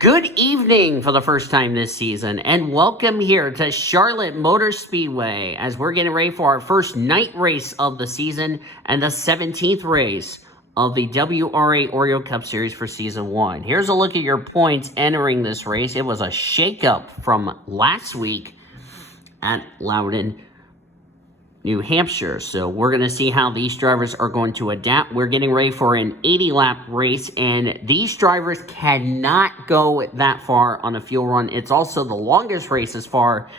Good evening for the first time this season, and welcome here to Charlotte Motor Speedway as we're getting ready for our first night race of the season and the 17th race of the WRA Oreo Cup Series for Season 1. Here's a look at your points entering this race. It was a shakeup from last week at Loudon, New Hampshire. So we're going to see how these drivers are going to adapt. We're getting ready for an 80-lap race, and these drivers cannot go that far on a fuel run. It's also the longest race as far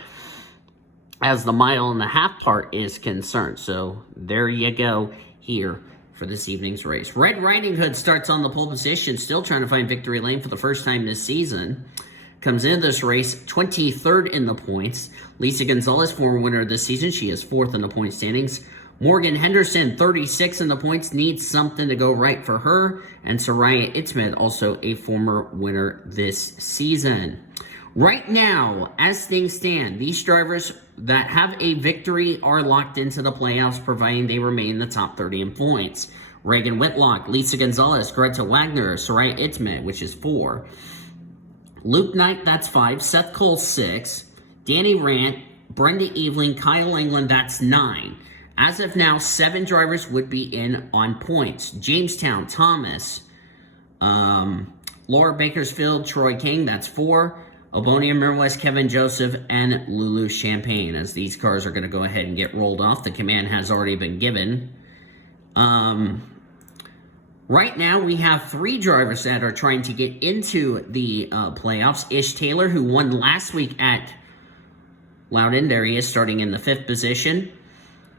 as the mile-and-a-half part is concerned. So there you go here for this evening's race. Red Riding Hood starts on the pole position, still trying to find victory lane for the first time this season. Comes into this race 23rd in the points. Lisa Gonzalez, former winner of this season. She is 4th in the point standings. Morgan Henderson, 36 in the points. Needs something to go right for her. And Soraya Itzmed, also a former winner this season. Right now, as things stand, these drivers that have a victory are locked into the playoffs, providing they remain in the top 30 in points. Reagan Whitlock, Lisa Gonzalez, Greta Wagner, Soraya Itzmed, which is 4. Luke Knight, that's 5. Seth Cole, 6. Danny Rant, Brenda Evelyn, Kyle England, that's 9. As of now, 7 drivers would be in on points. Jamestown, Thomas, Laura Bakersfield, Troy King, that's 4. Obonia Mirwest, Kevin Joseph, and Lulu Champagne. As these cars are going to go ahead and get rolled off. The command has already been given. Right now, we have 3 drivers that are trying to get into the playoffs. Ish Taylor, who won last week at Loudon. There he is, starting in the 5th position.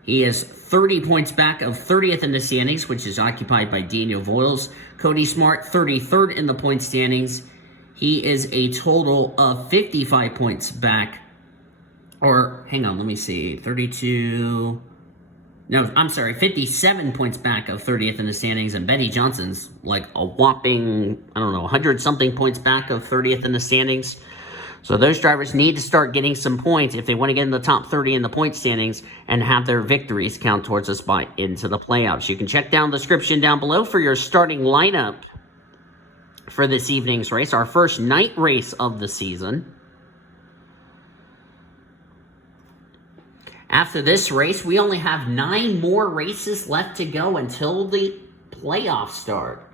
He is 30 points back of 30th in the standings, which is occupied by Daniel Voiles. Cody Smart, 33rd in the point standings. He is a total of 55 points back. Or, hang on, let me see. 57 points back of 30th in the standings, and Betty Johnson's like a whopping, 100-something points back of 30th in the standings. So those drivers need to start getting some points if they want to get in the top 30 in the point standings and have their victories count towards a spot into the playoffs. You can check down the description down below for your starting lineup for this evening's race, our first night race of the season. After this race, we only have 9 more races left to go until the playoffs start.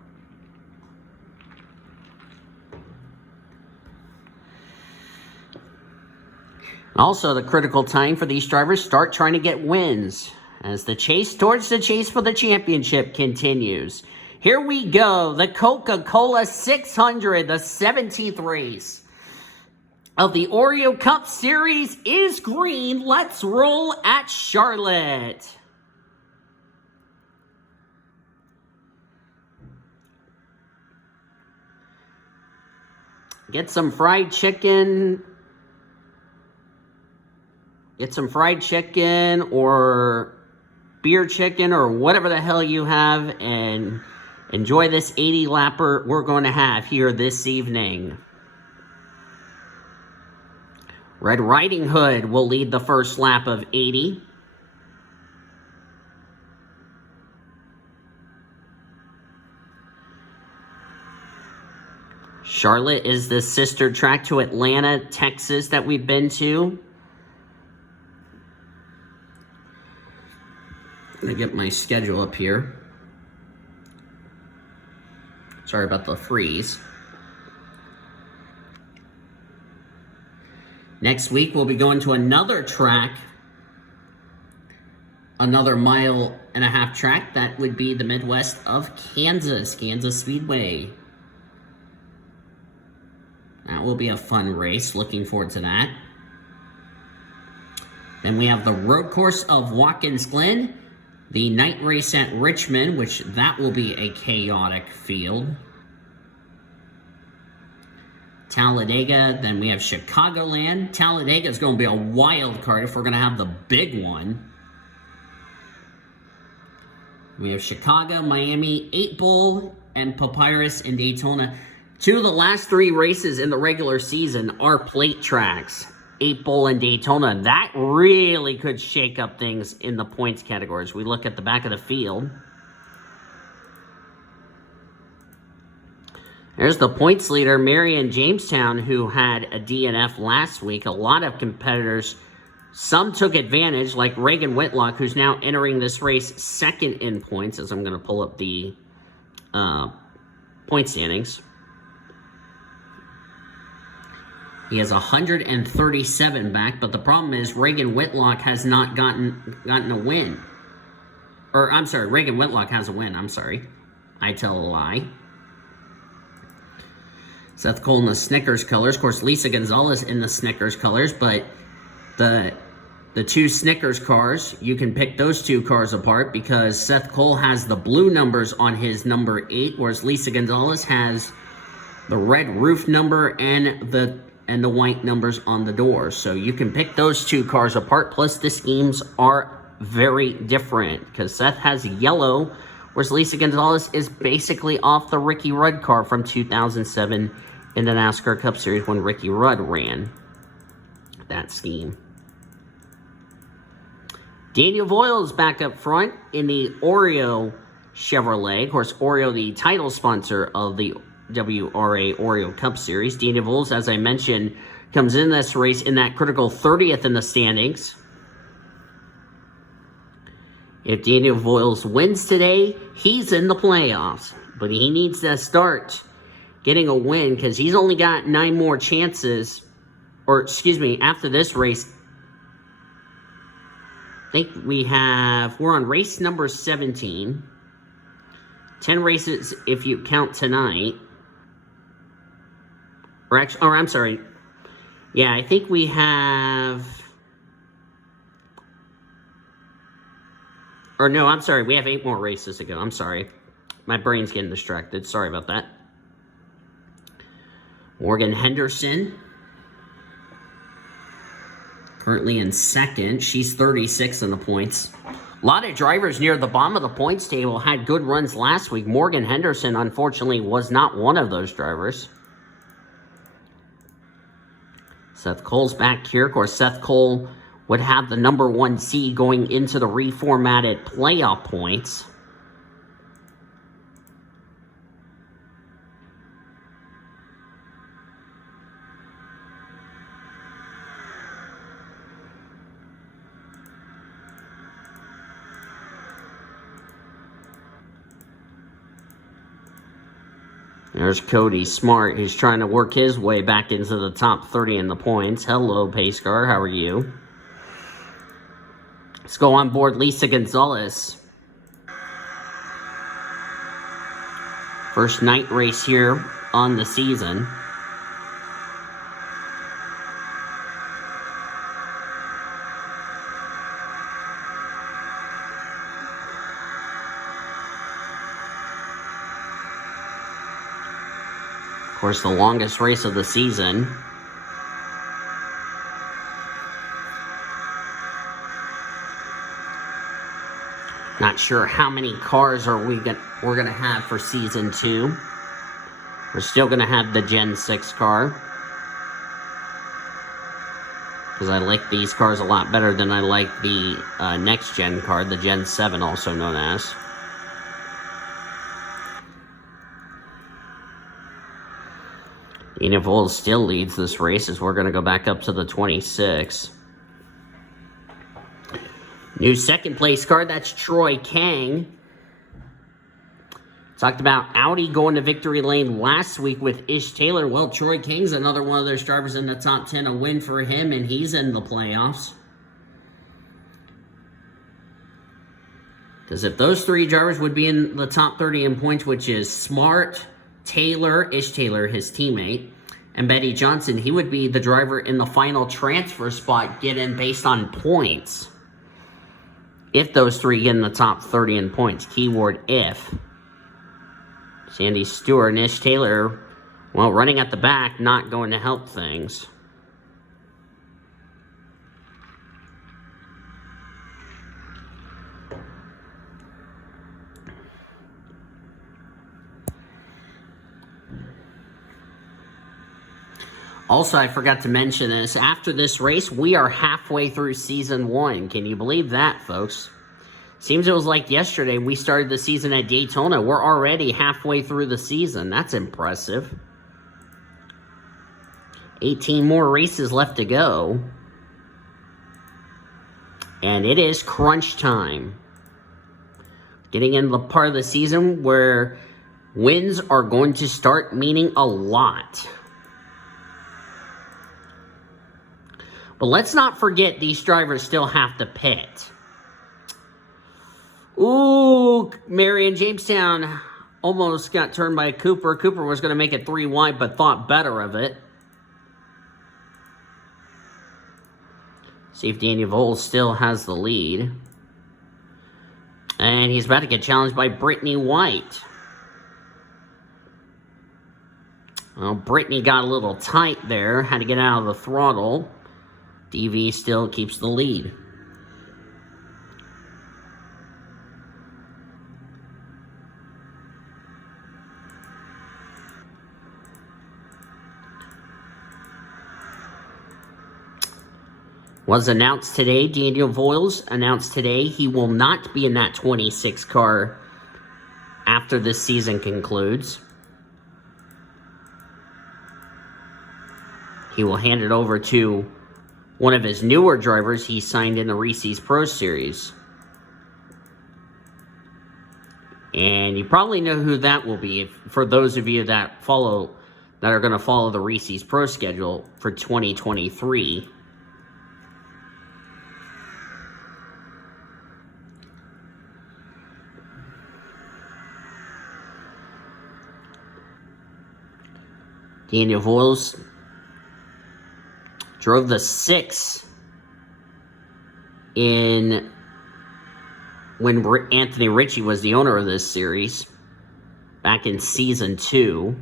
Also, the critical time for these drivers start trying to get wins as the chase towards the chase for the championship continues. Here we go, the Coca-Cola 600, the 17th race of the Oreo Cup Series is green. Let's roll at Charlotte. Get some fried chicken. Get some fried chicken or beer chicken or whatever the hell you have, and enjoy this 80-lapper we're going to have here this evening. Red Riding Hood will lead the first lap of 80. Charlotte is the sister track to Atlanta, Texas that we've been to. I'm going to get my schedule up here. Sorry about the freeze. Next week, we'll be going to another track, another mile-and-a-half track. That would be the Midwest of Kansas, Kansas Speedway. That will be a fun race. Looking forward to that. Then we have the road course of Watkins Glen, the night race at Richmond, which that will be a chaotic field. Talladega, then we have Chicagoland. Talladega is going to be a wild card if we're going to have the big one. We have Chicago, Miami, 8 Bowl, and Papyrus in Daytona. 2 of the last 3 races in the regular season are plate tracks. 8 Bowl and Daytona. That really could shake up things in the points categories. We look at the back of the field. There's the points leader, Marion Jamestown, who had a DNF last week. A lot of competitors, some took advantage, like Reagan Whitlock, who's now entering this race second in points, as I'm going to pull up the point standings. He has 137 back, but the problem is Reagan Whitlock has not gotten a win. Or, I'm sorry, Reagan Whitlock has a win. I'm sorry. I tell a lie. Seth Cole in the Snickers colors. Of course, Lisa Gonzalez in the Snickers colors, but the two Snickers cars, you can pick those two cars apart because Seth Cole has the blue numbers on his number 8, whereas Lisa Gonzalez has the red roof number and the white numbers on the doors. So you can pick those two cars apart, plus the schemes are very different because Seth has yellow, whereas Lisa Gonzalez is basically off the Ricky Rudd car from 2007 in the NASCAR Cup Series when Ricky Rudd ran that scheme. Daniel Voiles back up front in the Oreo Chevrolet. Of course, Oreo, the title sponsor of the WRA Oreo Cup Series. Daniel Voiles, as I mentioned, comes in this race in that critical 30th in the standings. If Daniel Voiles wins today, he's in the playoffs. But he needs to start getting a win because he's only got 9 more chances. Or, excuse me, after this race, I think we're on race number 17. 10 races if you count tonight. Or actually, I'm sorry. Yeah, I think we have... Or no, I'm sorry. We have 8 more races to go. I'm sorry. My brain's getting distracted. Sorry about that. Morgan Henderson. Currently in second. She's 36 in the points. A lot of drivers near the bottom of the points table had good runs last week. Morgan Henderson, unfortunately, was not one of those drivers. Seth Cole's back here. Of course, Seth Cole would have the number 1 seed going into the reformatted playoff points. There's Cody Smart, who's trying to work his way back into the top 30 in the points. Hello, pace car. How are you? Let's go on board Lisa Gonzalez. First night race here on the season. Of course, the longest race of the season. Not sure how many cars we're gonna have for season 2. We're still gonna have the Gen 6 car, because I like these cars a lot better than I like the next gen car, the Gen 7, also known as. Daniel Voiles still leads this race as we're going to go back up to the 26. New second place car, that's Troy Kang. Talked about Audi going to victory lane last week with Ish Taylor. Well, Troy Kang's another one of those drivers in the top 10, a win for him, and he's in the playoffs. Because if those 3 drivers would be in the top 30 in points, which is Smart, Taylor, Ish Taylor, his teammate, and Betty Johnson, he would be the driver in the final transfer spot get in based on points. If those 3 get in the top 30 in points, keyword if. Sandy Stewart and Ish Taylor, well, running at the back, not going to help things. Also, I forgot to mention this. After this race, we are halfway through Season 1. Can you believe that, folks? Seems it was like yesterday we started the season at Daytona. We're already halfway through the season. That's impressive. 18 more races left to go. And it is crunch time. Getting into the part of the season where wins are going to start meaning a lot. But let's not forget these drivers still have to pit. Ooh, Marion Jamestown almost got turned by Cooper. Cooper was going to make it 3 wide, but thought better of it. See if Daniel Voles still has the lead. And he's about to get challenged by Brittany White. Well, Brittany got a little tight there. Had to get out of the throttle. DV still keeps the lead. Was announced today, Daniel Voiles announced today he will not be in that 26 car after this season concludes. He will hand it over to one of his newer drivers he signed in the Reese's Pro Series. And you probably know who that will be for those of you that are going to follow the Reese's Pro schedule for 2023. Daniel Voiles drove the 6 when Anthony Ritchie was the owner of this series back in season 2.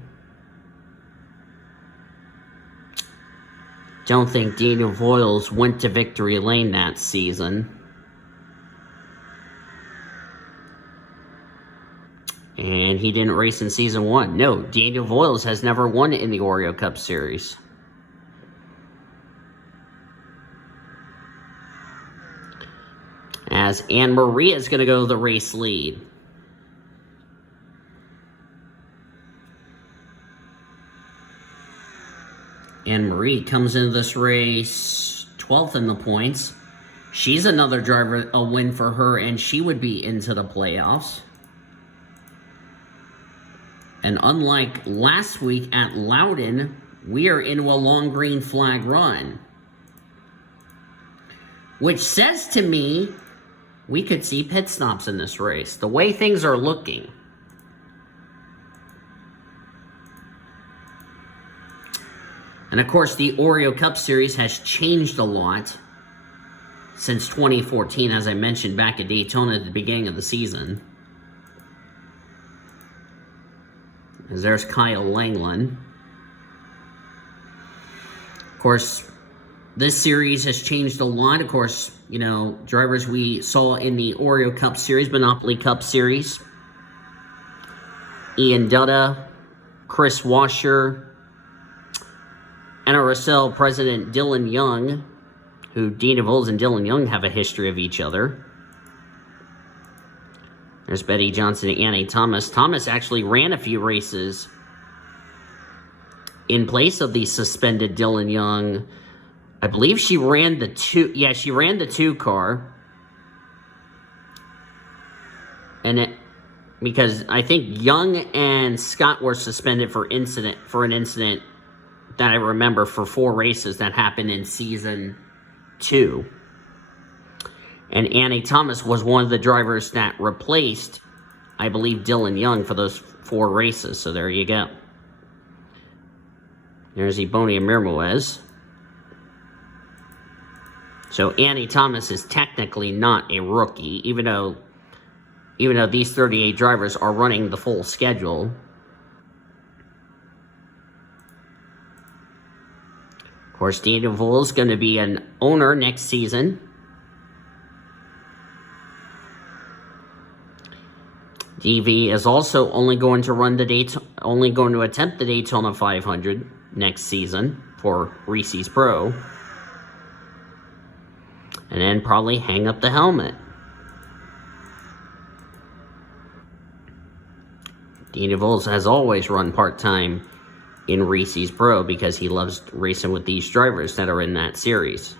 Don't think Daniel Voiles went to victory lane that season. And he didn't race in season 1. No, Daniel Voiles has never won in the Oreo Cup Series. As Anne Marie is going to go the race lead. Anne Marie comes into this race 12th in the points. She's another driver, a win for her, and she would be into the playoffs. And unlike last week at Loudon, we are into a long green flag run. Which says to me, we could see pit stops in this race. The way things are looking. And of course, the Oreo Cup Series has changed a lot since 2014, as I mentioned back at Daytona at the beginning of the season. As there's Kyle Langland. Of course, this series has changed a lot. Of course, you know, drivers we saw in the Oreo Cup Series, Monopoly Cup Series. Ian Dutta, Chris Washer, NRSL President Dylan Young, who Dana Voles and Dylan Young have a history of each other. There's Betty Johnson and Annie Thomas. Thomas actually ran a few races in place of the suspended Dylan Young. I believe she ran the 2. Yeah, she ran the 2 car. And because I think Young and Scott were suspended for an incident that I remember for 4 races that happened in season 2. And Annie Thomas was one of the drivers that replaced, I believe, Dylan Young for those 4 races. So there you go. There's Ebony Mirmoez. So Annie Thomas is technically not a rookie, even though these 38 drivers are running the full schedule. Of course, Daniel Voles is going to be an owner next season. DV is also only going to attempt the Daytona 500 next season for Reese's Pro. And then probably hang up the helmet. Daniel Voles has always run part-time in Reese's Pro because he loves racing with these drivers that are in that series.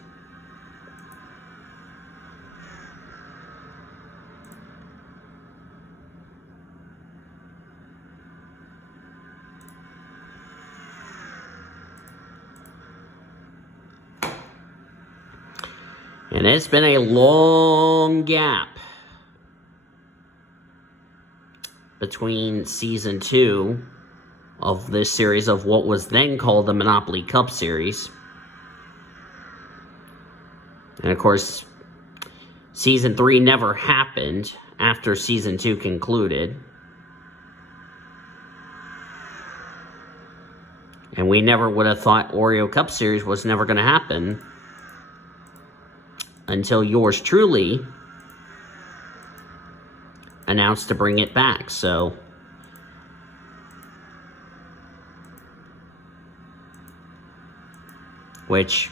And it's been a long gap between Season 2 of this series of what was then called the Monopoly Cup Series. And of course, Season 3 never happened after Season 2 concluded. And we never would have thought Oreo Cup Series was never going to happen until yours truly announced to bring it back. So which,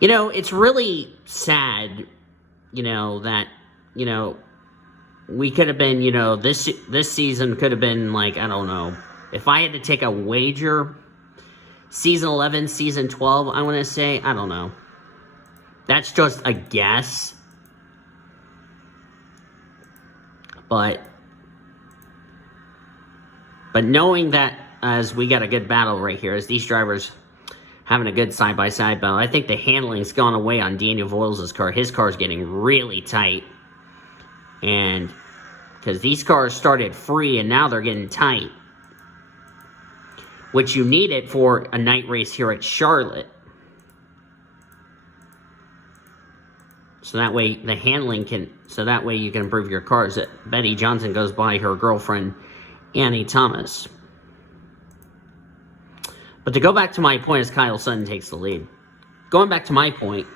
you know, it's really sad, you know, that, you know, we could have been, you know, this season could have been like, I don't know, if I had to take a wager, Season 11, Season 12, I want to say, I don't know. That's just a guess. But knowing that, as we got a good battle right here, as these drivers having a good side-by-side battle, I think the handling's gone away on Daniel Voiles' car. His car's getting really tight. And because these cars started free and now they're getting tight, which you need it for a night race here at Charlotte. So that way the handling can, so that way you can improve your cars. Betty Johnson goes by her girlfriend, Annie Thomas. But to go back to my point as Kyle Sutton takes the lead. Going back to my point,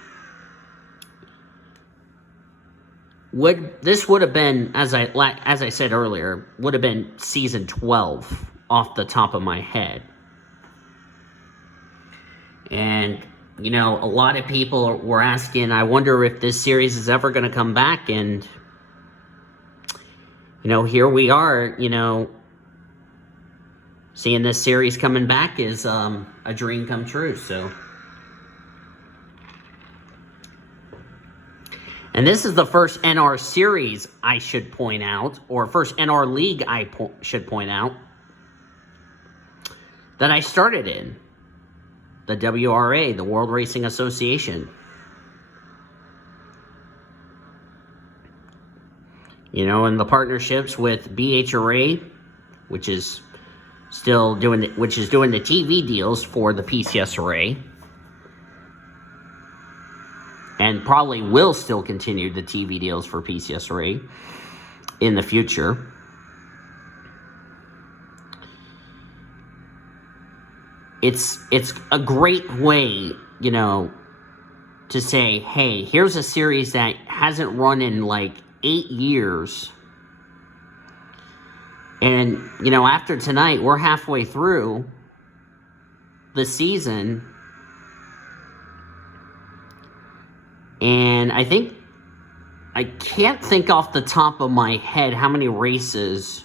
this would have been, as I said earlier, would have been Season 12 off the top of my head. And, you know, a lot of people were asking, I wonder if this series is ever going to come back. And, you know, here we are, you know, seeing this series coming back is a dream come true. So, and this is the first NR series, I should point out, or first NR league, I should point out, that I started in. The WRA, the World Racing Association. You know, and the partnerships with BHRA, which is still doing the TV deals for the PCSRA, and probably will still continue the TV deals for PCSRA in the future. It's a great way, you know, to say, hey, here's a series that hasn't run in like 8 years. And, you know, after tonight, we're halfway through the season. And I can't think off the top of my head how many races.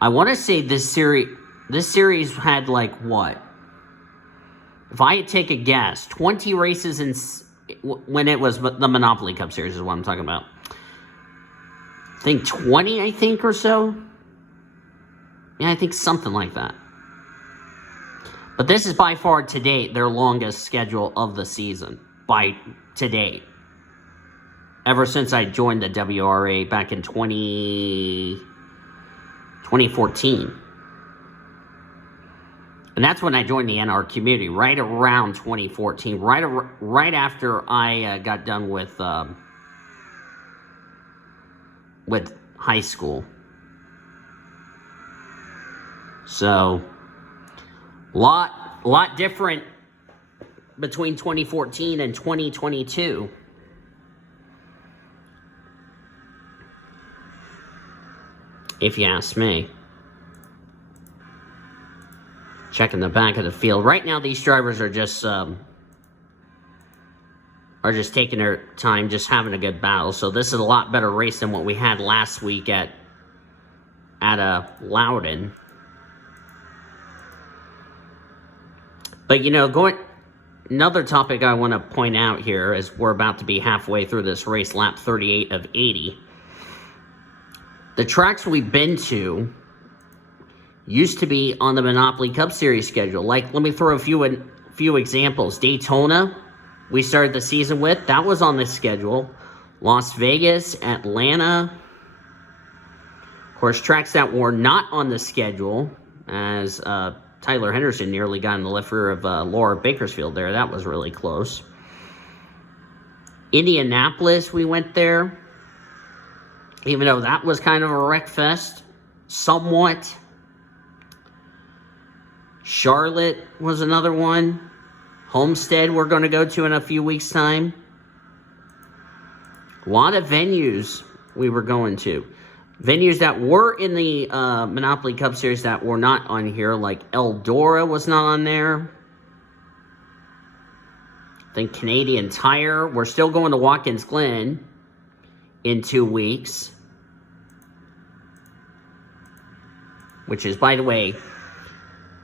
I want to say this series had like what? If I had to take a guess, 20 races when it was the Monopoly Cup Series is what I'm talking about. I think 20, or so. Yeah, I think something like that. But this is by far to date their longest schedule of the season. To date. Ever since I joined the WRA back in 2014. And that's when I joined the NR community, right around 2014, right after I got done with high school. So, lot different between 2014 and 2022. If you ask me. Checking the back of the field. Right now, these drivers are just taking their time, just having a good battle. So this is a lot better race than what we had last week at at a Loudon. But, you know, another topic I want to point out here as we're about to be halfway through this race, lap 38 of 80. The tracks we've been to used to be on the Monopoly Cup Series schedule. Like, let me throw a few examples. Daytona, we started the season with, that was on the schedule. Las Vegas, Atlanta. Of course, tracks that were not on the schedule, as Tyler Henderson nearly got in the left rear of Laura Bakersfield there. That was really close. Indianapolis, we went there. Even though that was kind of a wreck fest, somewhat. Charlotte was another one. Homestead we're going to go to in a few weeks' time. A lot of venues we were going to. Venues that were in the Monopoly Cup Series that were not on here, like Eldora was not on there. I think Canadian Tire. We're still going to Watkins Glen in 2 weeks. Which is, by the way,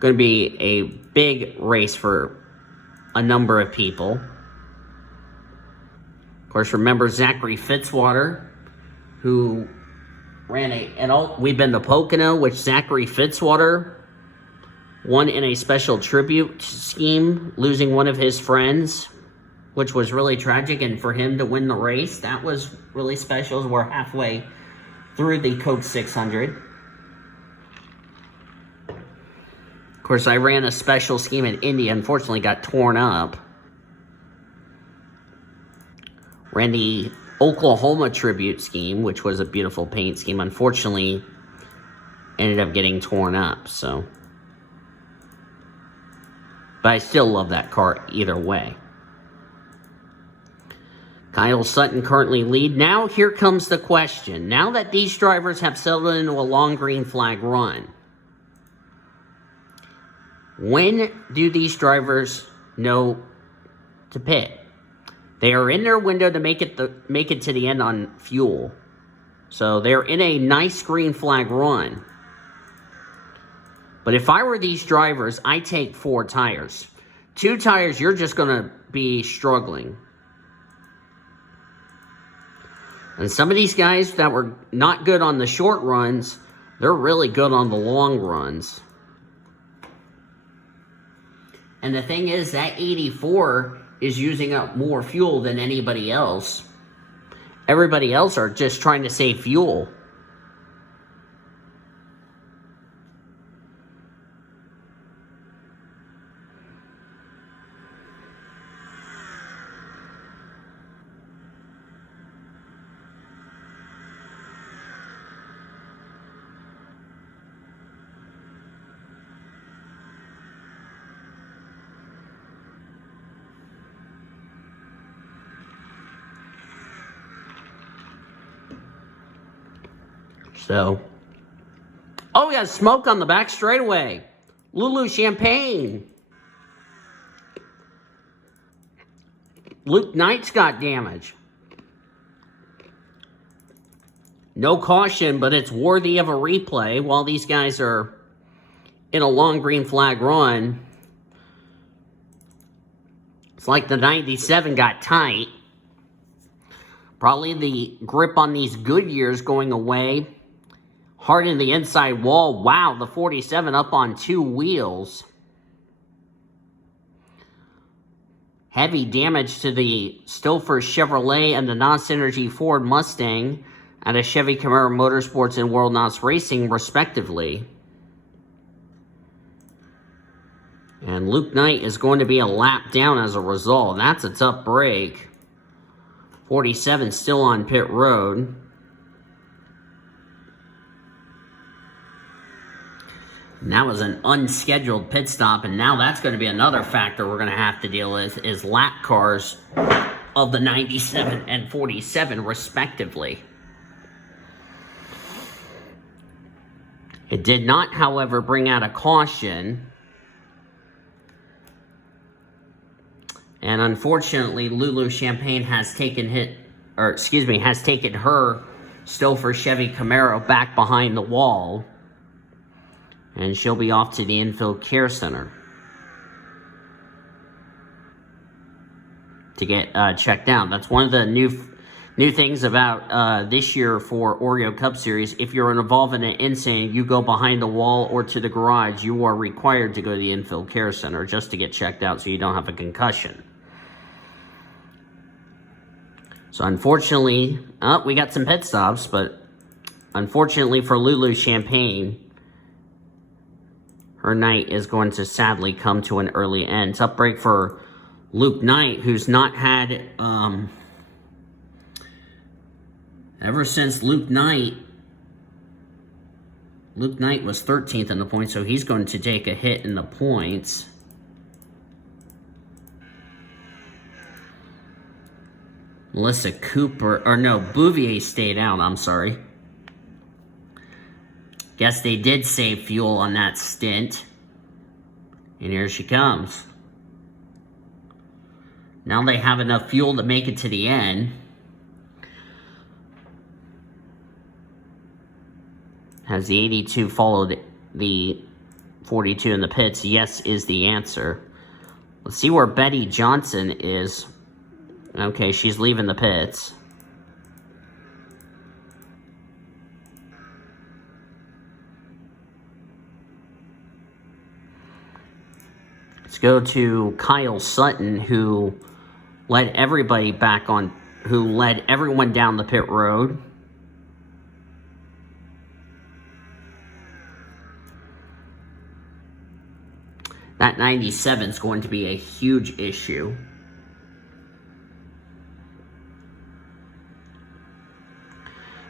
going to be a big race for a number of people. Of course, remember Zachary Fitzwater, who ran we've been to Pocono, which Zachary Fitzwater won in a special tribute scheme, losing one of his friends, which was really tragic. And for him to win the race, that was really special as we're halfway through the Coke 600. Of course, I ran a special scheme in India, unfortunately got torn up. Ran the Oklahoma tribute scheme, which was a beautiful paint scheme, unfortunately ended up getting torn up, so. But I still love that car either way. Kyle Sutton currently lead. Now here comes the question. Now that these drivers have settled into a long green flag run, when do these drivers know to pit? They are in their window to make it to the end on fuel. So they're in a nice green flag run. But if I were these drivers, I take 4 tires. 2 tires, you're just going to be struggling. And some of these guys that were not good on the short runs, they're really good on the long runs. And the thing is, that 84 is using up more fuel than anybody else. Everybody else are just trying to save fuel. So, oh, we got smoke on the back straightaway. Lulu Champagne. Luke Knight's got damage. No caution, but it's worthy of a replay while these guys are in a long green flag run. It's like the 97 got tight. Probably the grip on these Goodyears going away. Hard in the inside wall. Wow, the 47 up on 2 wheels. Heavy damage to the Stouffer Chevrolet and the NOS Energy Ford Mustang at a Chevy Camaro Motorsports and World NOS Racing, respectively. And Luke Knight is going to be a lap down as a result. That's a tough break. 47 still on pit road. And that was an unscheduled pit stop, and now that's going to be another factor we're going to have to deal with, is lap cars of the 97 and 47, respectively. It did not, however, bring out a caution. And unfortunately, Lulu Champagne has taken her Still for Chevy Camaro back behind the wall. And she'll be off to the infield care center to get checked out. That's one of the new things about this year for Oreo Cup Series. If you're involved in an incident, you go behind the wall or to the garage, you are required to go to the infield care center just to get checked out so you don't have a concussion. So unfortunately, we got some pit stops, but unfortunately for Lulu Champagne, her night is going to sadly come to an early end. Tough break for Luke Knight, who's not had, ever since Luke Knight was 13th in the points, so he's going to take a hit in the points. Melissa Cooper, or no, Bouvier stayed out, I'm sorry. Guess they did save fuel on that stint. And here she comes. Now they have enough fuel to make it to the end. Has the 82 followed the 42 in the pits? Yes is the answer. Let's see where Betty Johnson is. Okay, she's leaving the pits. Let's go to Kyle Sutton, who led everybody back on, who led everyone down the pit road. That 97 is going to be a huge issue.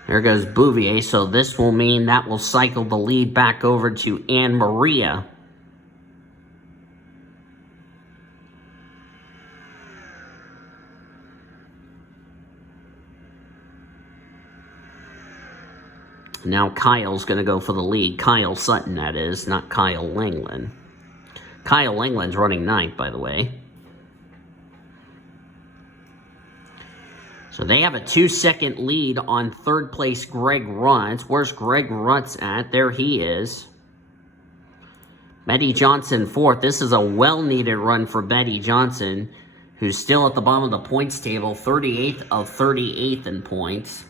There goes Bouvier, so this will mean that will cycle the lead back over to Anne Maria. Now Kyle's going to go for the lead. Kyle Sutton, that is, not Kyle Langland. Kyle Langland's running 9th, by the way. So they have a 2-second lead on 3rd place Greg Runtz. Where's Greg Runtz at? There he is. Betty Johnson 4th. This is a well-needed run for Betty Johnson, who's still at the bottom of the points table, 38th of 38th in points.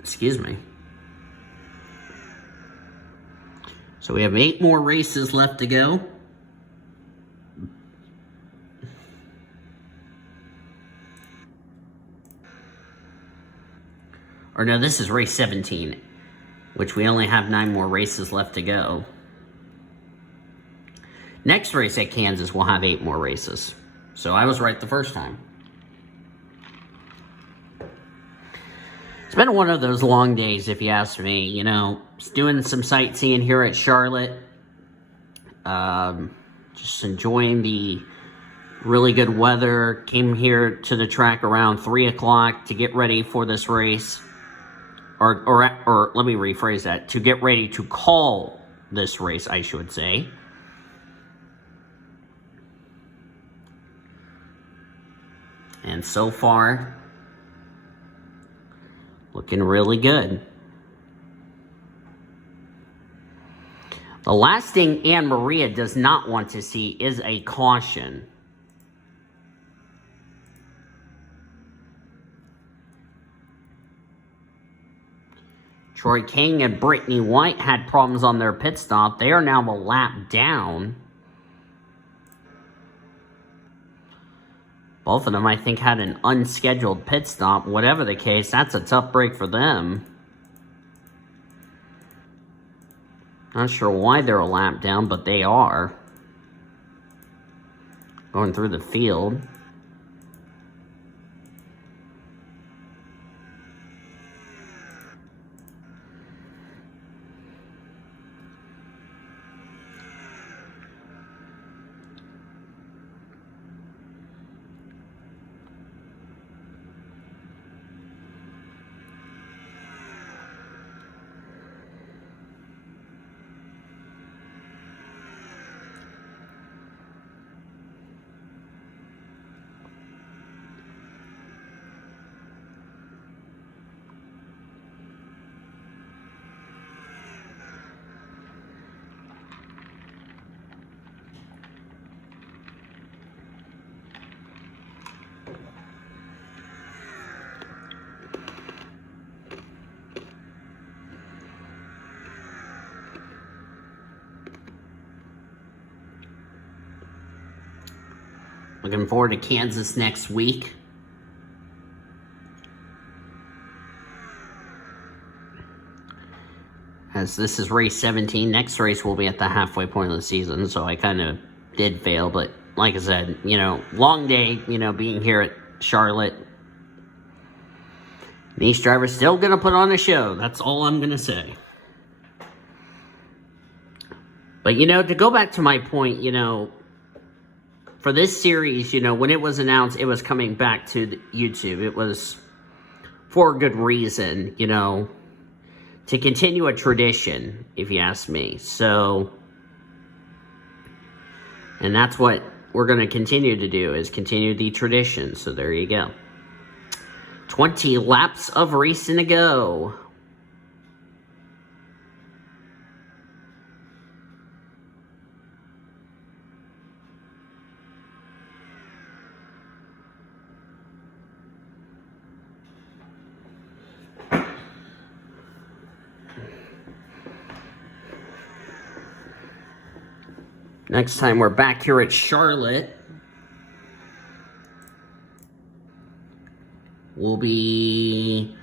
Excuse me. So we have 8 more races left to go. Or no, this is race 17, which we only have 9 more races left to go. Next race at Kansas, we'll have 8 more races. So I was right the first time. It's been one of those long days, if you ask me. You know, just doing some sightseeing here at Charlotte. Just enjoying the really good weather. Came here to the track around 3 o'clock to get ready for this race. Or let me rephrase that. To get ready to call this race, I should say. And so far, looking really good. The last thing Anne Maria does not want to see is a caution. Troy King and Brittany White had problems on their pit stop. They are now a lap down. Both of them, I think, had an unscheduled pit stop. Whatever the case, that's a tough break for them. Not sure why they're a lap down, but they are. Going through the field. Looking forward to Kansas next week. As this is race 17, next race will be at the halfway point of the season, so I kind of did fail, but like I said, long day, being here at Charlotte. These drivers still going to put on a show. That's all I'm going to say. But, to go back to my point, for this series, when it was announced it was coming back to YouTube, it was for a good reason, to continue a tradition, if you ask me. So, and that's what we're going to continue to do, is continue the tradition. So there you go. 20 laps of racing to go. Next time we're back here at Charlotte, will be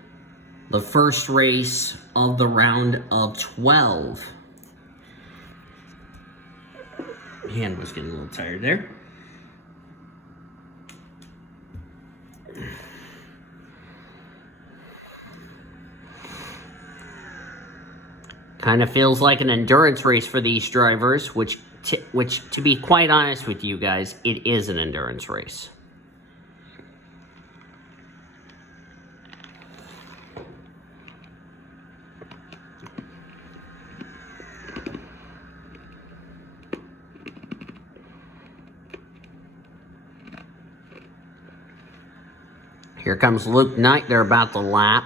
the first race of the round of 12. Hand was getting a little tired there. Kind of feels like an endurance race for these drivers, which to be quite honest with you guys, it is an endurance race. Here comes Luke Knight. They're about to lap.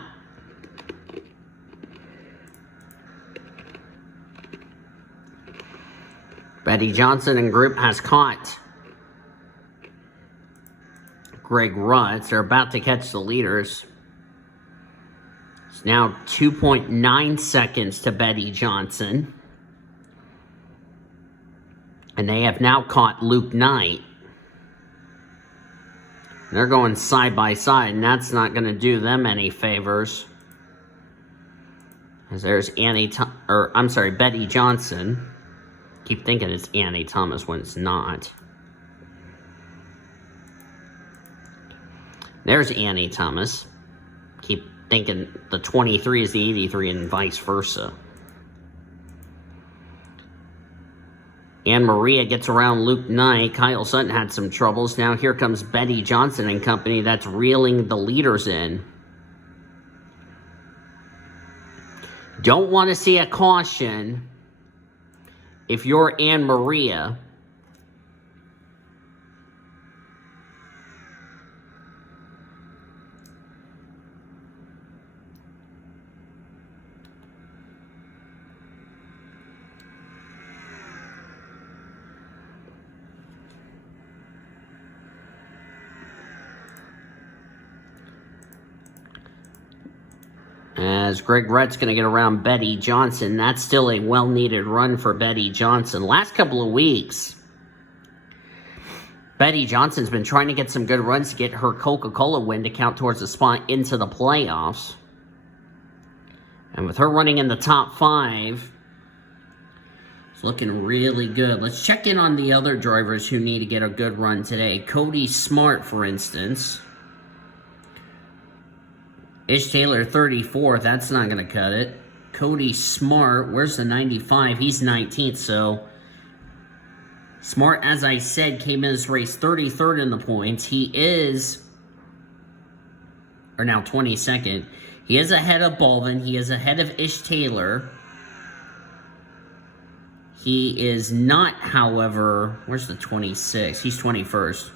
Betty Johnson and group has caught Greg Rutz. They're about to catch the leaders. It's now 2.9 seconds to Betty Johnson. And they have now caught Luke Knight. They're going side by side, and that's not going to do them any favors. As there's Betty Johnson. Keep thinking it's Annie Thomas when it's not. There's Annie Thomas. Keep thinking the 23 is the 83 and vice versa. Anne Maria gets around Luke Knight. Kyle Sutton had some troubles. Now here comes Betty Johnson and company that's reeling the leaders in. Don't want to see a caution if you're Anne Maria. As Greg Rett's going to get around Betty Johnson. That's still a well-needed run for Betty Johnson. Last couple of weeks, Betty Johnson's been trying to get some good runs to get her Coca-Cola win to count towards a spot into the playoffs. And with her running in the top 5, it's looking really good. Let's check in on the other drivers who need to get a good run today. Cody Smart, for instance. Ish Taylor, 34th. That's not going to cut it. Cody Smart, where's the 95? He's 19th, so Smart, as I said, came in this race 33rd in the points. He is, or now 22nd. He is ahead of Balvin. He is ahead of Ish Taylor. He is not, however, where's the 26? He's 21st.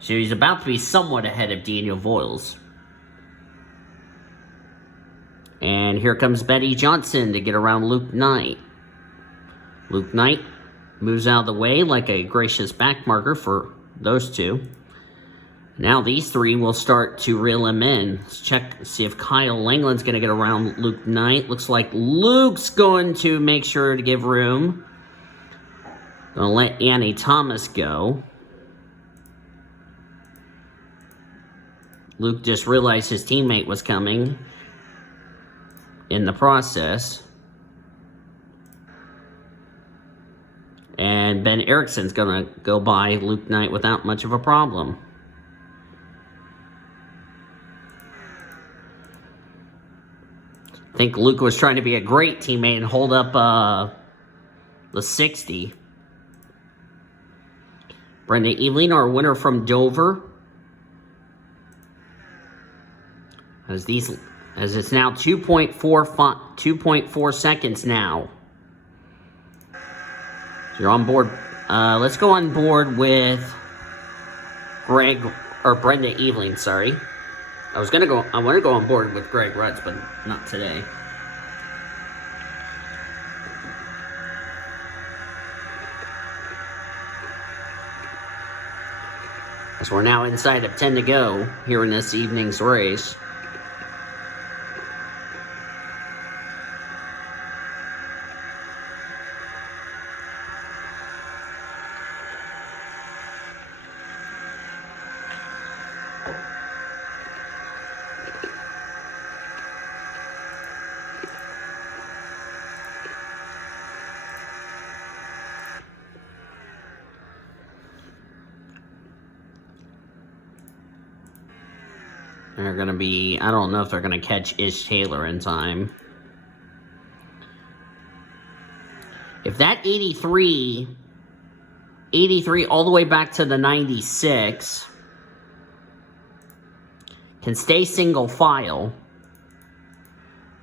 So he's about to be somewhat ahead of Daniel Voiles. And here comes Betty Johnson to get around Luke Knight. Luke Knight moves out of the way like a gracious back marker for those two. Now these three will start to reel him in. Let's check, see if Kyle Langland's going to get around Luke Knight. Looks like Luke's going to make sure to give room. Going to let Annie Thomas go. Luke just realized his teammate was coming in the process. And Ben Ericsson's going to go by Luke Knight without much of a problem. I think Luke was trying to be a great teammate and hold up the 60. Brenda Evelyn, our winner from Dover. As it's now 2.4 seconds now. So you're on board. Let's go on board with Brenda Evelyn, sorry. I want to go on board with Greg Rutz, but not today. As we're now inside of 10 to go here in this evening's race. They're going to be, I don't know if they're going to catch Ish Taylor in time. If that 83 all the way back to the 96 can stay single file,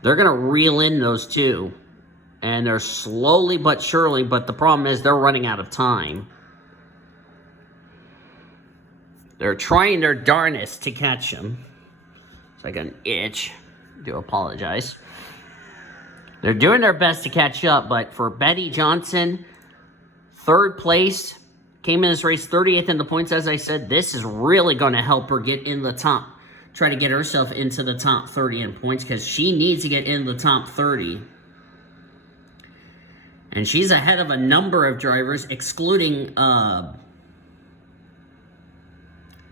they're going to reel in those two. And they're slowly but surely, but the problem is they're running out of time. They're trying their darnest to catch him. It's like an itch. I do apologize. They're doing their best to catch up, but for Betty Johnson, third place, came in this race 38th in the points. As I said, this is really going to help her get in the top. Try to get herself into the top 30 in points because she needs to get in the top 30. And she's ahead of a number of drivers, excluding...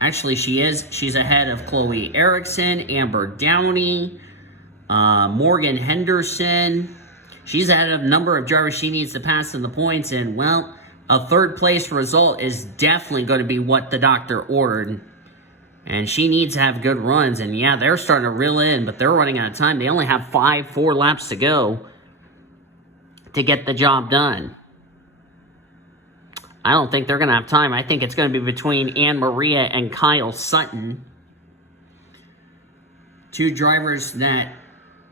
Actually, she's ahead of Chloe Erickson, Amber Downey, Morgan Henderson. She's ahead of a number of drivers she needs to pass in the points. And, well, a third place result is definitely going to be what the doctor ordered. And she needs to have good runs. And, yeah, they're starting to reel in, but they're running out of time. They only have 4 laps to go to get the job done. I don't think they're going to have time. I think it's going to be between Ann Maria and Kyle Sutton. Two drivers that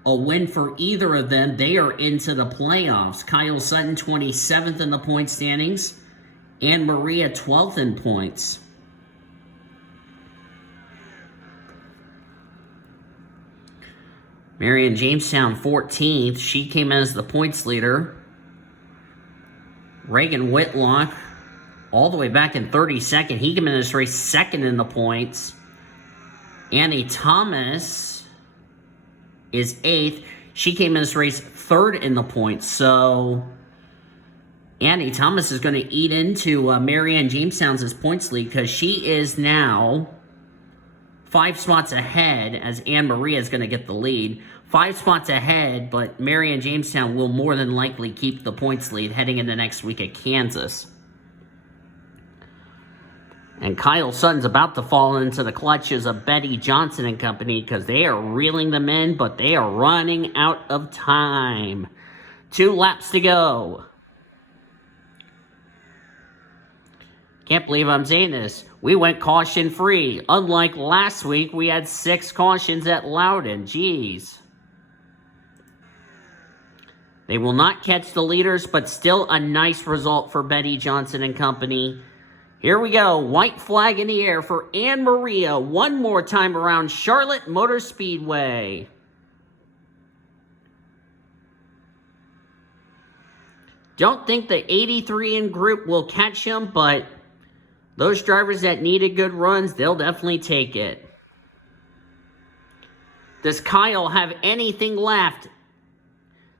a win for either of them, they are into the playoffs. Kyle Sutton, 27th in the point standings. Ann Maria, 12th in points. Marion Jamestown, 14th. She came in as the points leader. Reagan Whitlock, all the way back in 32nd. He came in this race second in the points. Annie Thomas is 8th. She came in this race third in the points. So Annie Thomas is going to eat into Marianne Jamestown's points lead because she is now 5 spots ahead as Anne Maria is going to get the lead. 5 spots ahead, but Marianne Jamestown will more than likely keep the points lead heading into next week at Kansas. And Kyle Sutton's about to fall into the clutches of Betty Johnson and company because they are reeling them in, but they are running out of time. 2 laps to go. Can't believe I'm saying this. We went caution-free. Unlike last week, we had 6 cautions at Loudon. Jeez. They will not catch the leaders, but still a nice result for Betty Johnson and company. Here we go. White flag in the air for Ann Maria. One more time around Charlotte Motor Speedway. Don't think the 83 in group will catch him, but those drivers that needed good runs, they'll definitely take it. Does Kyle have anything left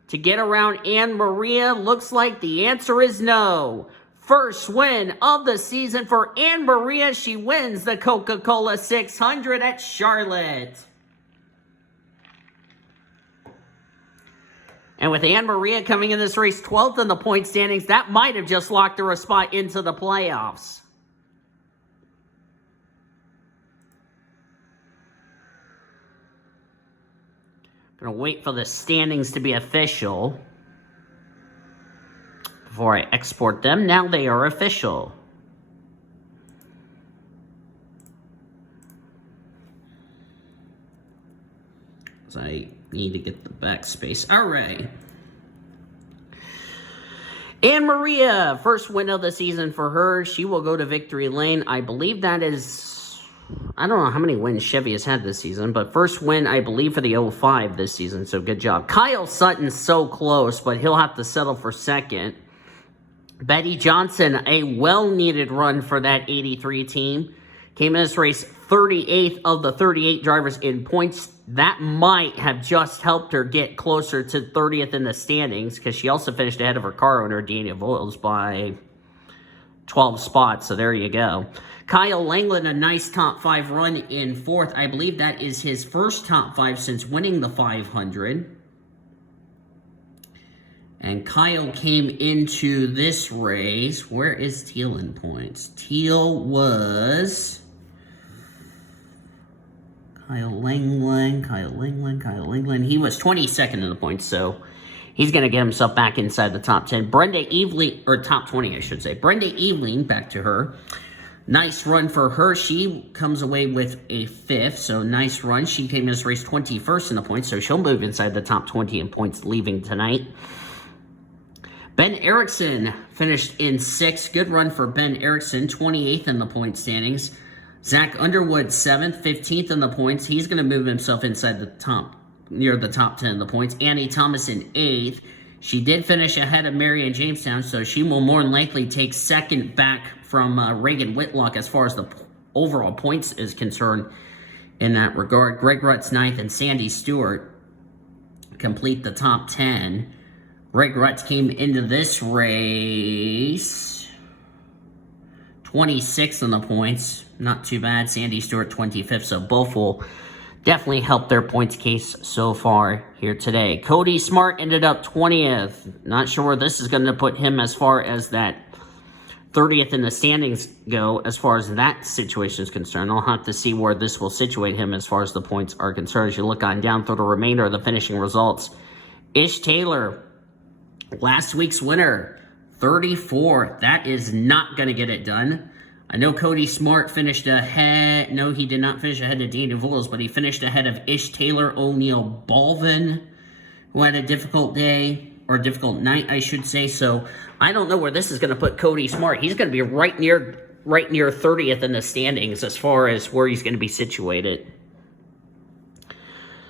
to get around Ann Maria? Looks like the answer is no. first win of the season for Anne Maria. She wins the Coca-Cola 600 at Charlotte. And with Anne Maria coming in this race 12th in the point standings, that might have just locked her a spot into the playoffs. Gonna wait for the standings to be official before I export them. Now they are official. So I need to get the backspace. All right. Anne Maria, first win of the season for her. She will go to victory lane. I believe that is, I don't know how many wins Chevy has had this season, but first win, I believe, for the 05 this season, so good job. Kyle Sutton's so close, but he'll have to settle for second. Betty Johnson, a well-needed run for that 83 team. Came in this race 38th of the 38 drivers in points. That might have just helped her get closer to 30th in the standings, because she also finished ahead of her car owner, Daniel Voiles, by 12 spots, so there you go. Kyle Langland, a nice top 5 run in 4th. I believe that is his first top 5 since winning the 500. And Kyle came into this race. Where is Teal in points? Teal was Kyle Langland. He was 22nd in the points, so he's going to get himself back inside the top 10. Brenda Eveling, or top 20, I should say. Brenda Eveling, back to her. Nice run for her. She comes away with a 5th, so nice run. She came in this race 21st in the points, so she'll move inside the top 20 in points leaving tonight. Ben Erickson finished in 6th. Good run for Ben Erickson, 28th in the point standings. Zach Underwood, 7th, 15th in the points. He's going to move himself inside the top, near the top 10 in the points. Annie Thomas in 8th. She did finish ahead of Marion Jamestown, so she will more than likely take second back from Reagan Whitlock as far as the overall points is concerned in that regard. Greg Rutz 9th and Sandy Stewart complete the top 10. Greg Rutz came into this race 26th in the points. Not too bad. Sandy Stewart 25th, so both will definitely help their points case so far here today. Cody Smart ended up 20th. Not sure where this is going to put him as far as that 30th in the standings go as far as that situation is concerned. I'll have to see where this will situate him as far as the points are concerned. As you look on down through the remainder of the finishing results, Ish Taylor, last week's winner, 34. That is not going to get it done. I know Cody Smart finished ahead. No, he did not finish ahead of Daniel Voiles, but he finished ahead of Ish Taylor, O'Neill Balvin, who had a difficult day, or a difficult night, I should say. So I don't know where this is going to put Cody Smart. He's going to be right near 30th in the standings as far as where he's going to be situated,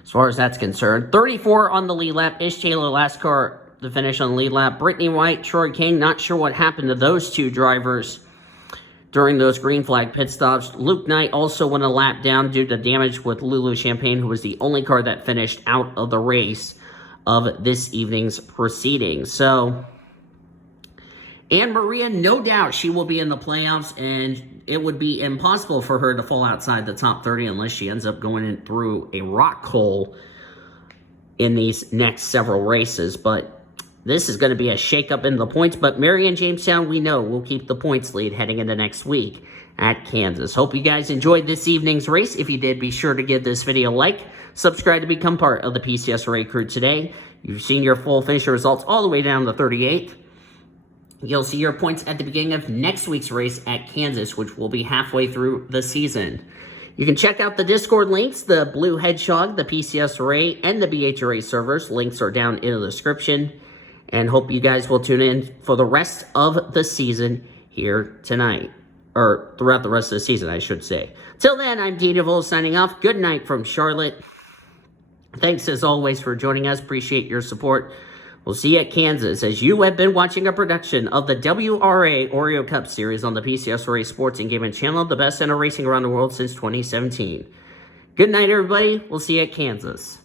as far as that's concerned. 34 on the lead lap. Ish Taylor, last car to finish on the lead lap. Brittany White, Troy King, not sure what happened to those two drivers during those green flag pit stops. Luke Knight also went a lap down due to damage with Lulu Champagne, who was the only car that finished out of the race of this evening's proceedings. So Anne Maria, no doubt she will be in the playoffs, and it would be impossible for her to fall outside the top 30 unless she ends up going in through a rock hole in these next several races. But this is going to be a shakeup in the points, but Marion Jamestown, we know, will keep the points lead heading into next week at Kansas. Hope you guys enjoyed this evening's race. If you did, be sure to give this video a like, subscribe to become part of the PCSRA crew today. You've seen your full finisher results all the way down to 38th. You'll see your points at the beginning of next week's race at Kansas, which will be halfway through the season. You can check out the Discord links, the Blue Hedgehog, the PCSRA, and the BHRA servers. Links are down in the description. And hope you guys will tune in for the rest of the season here tonight. Or throughout the rest of the season, I should say. Till then, I'm Daniel Voiles signing off. Good night from Charlotte. Thanks as always for joining us. Appreciate your support. We'll see you at Kansas as you have been watching a production of the WRA Oreo Cup Series on the PCSRA Sports and Gaming Channel, the best center racing around the world since 2017. Good night, everybody. We'll see you at Kansas.